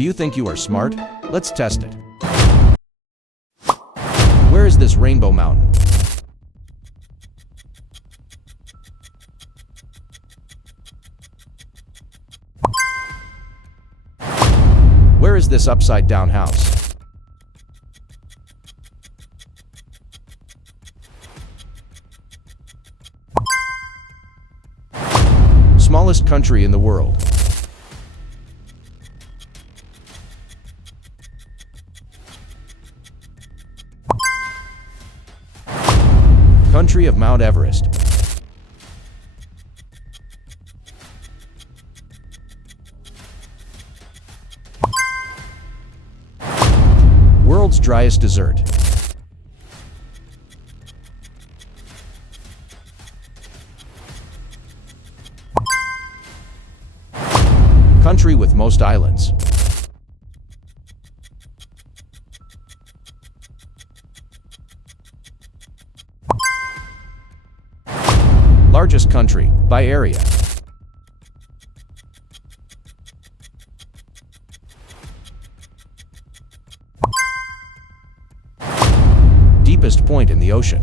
Do you think you are smart? Let's test it. Where is this rainbow mountain? Where is this upside-down house? Smallest country in the world. Country of Mount Everest. World's driest desert. Country with most islands. Largest country, by area. Deepest point in the ocean.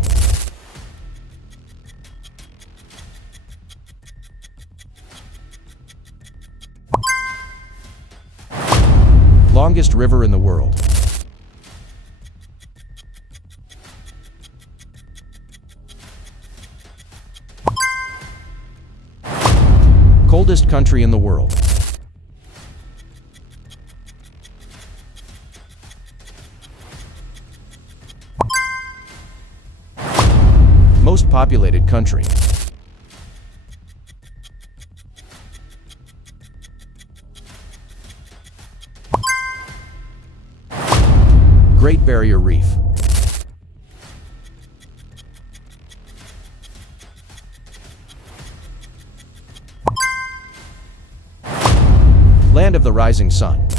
Longest river in the world. Coldest country in the world. Most populated country. Great Barrier Reef. Land of the rising sun.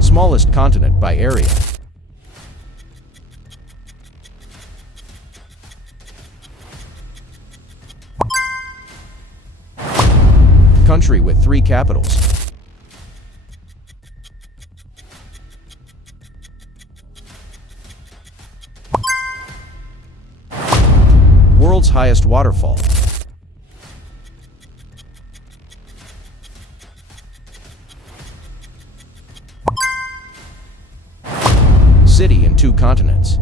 Smallest continent by area. Country with 3 capitals. World's highest waterfall. City in 2 continents.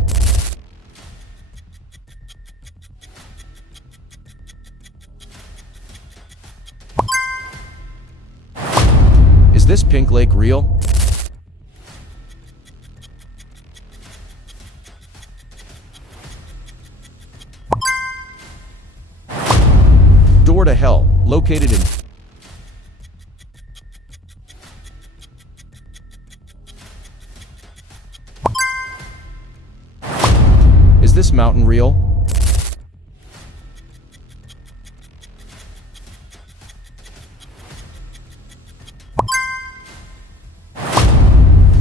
Is this pink lake real? Door to Hell, located in... Is this mountain real?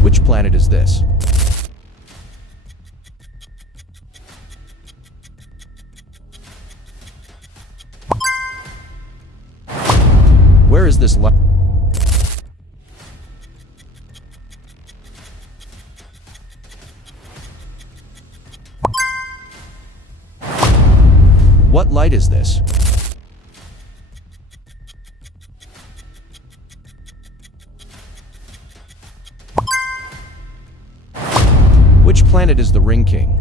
Which planet is this? Where is this What light is this? Which planet is the Ring King?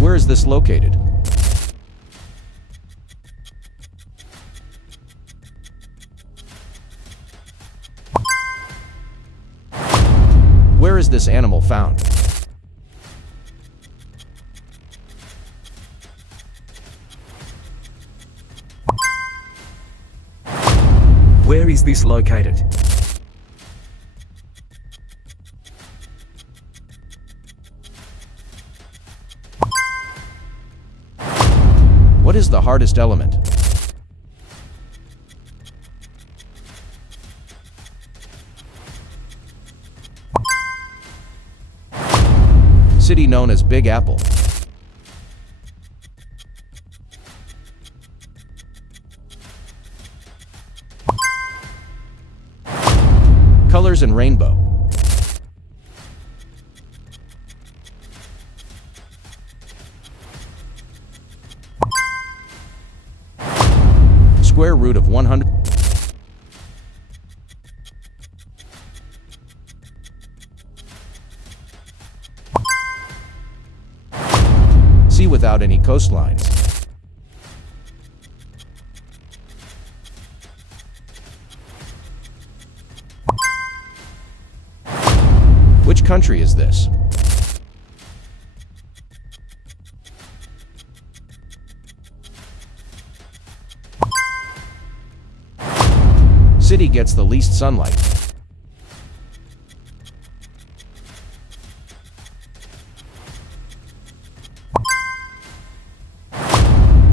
Where is this located? Where is this animal found? Where is this located? What is the hardest element? City known as Big Apple. Colors and rainbow. Square root of 100. Sea without any coastlines. Which country is this? City gets the least sunlight.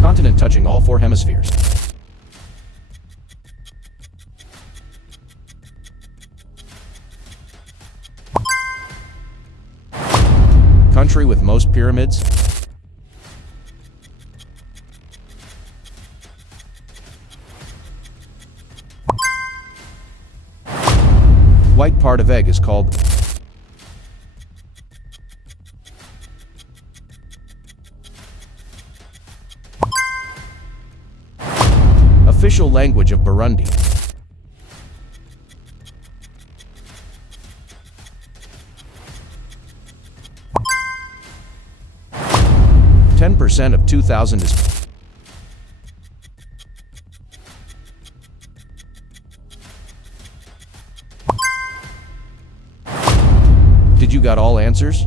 Continent touching all four hemispheres. Country with most pyramids. White part of egg is called. Official language of Burundi. % of 2000 is. Did you got all answers?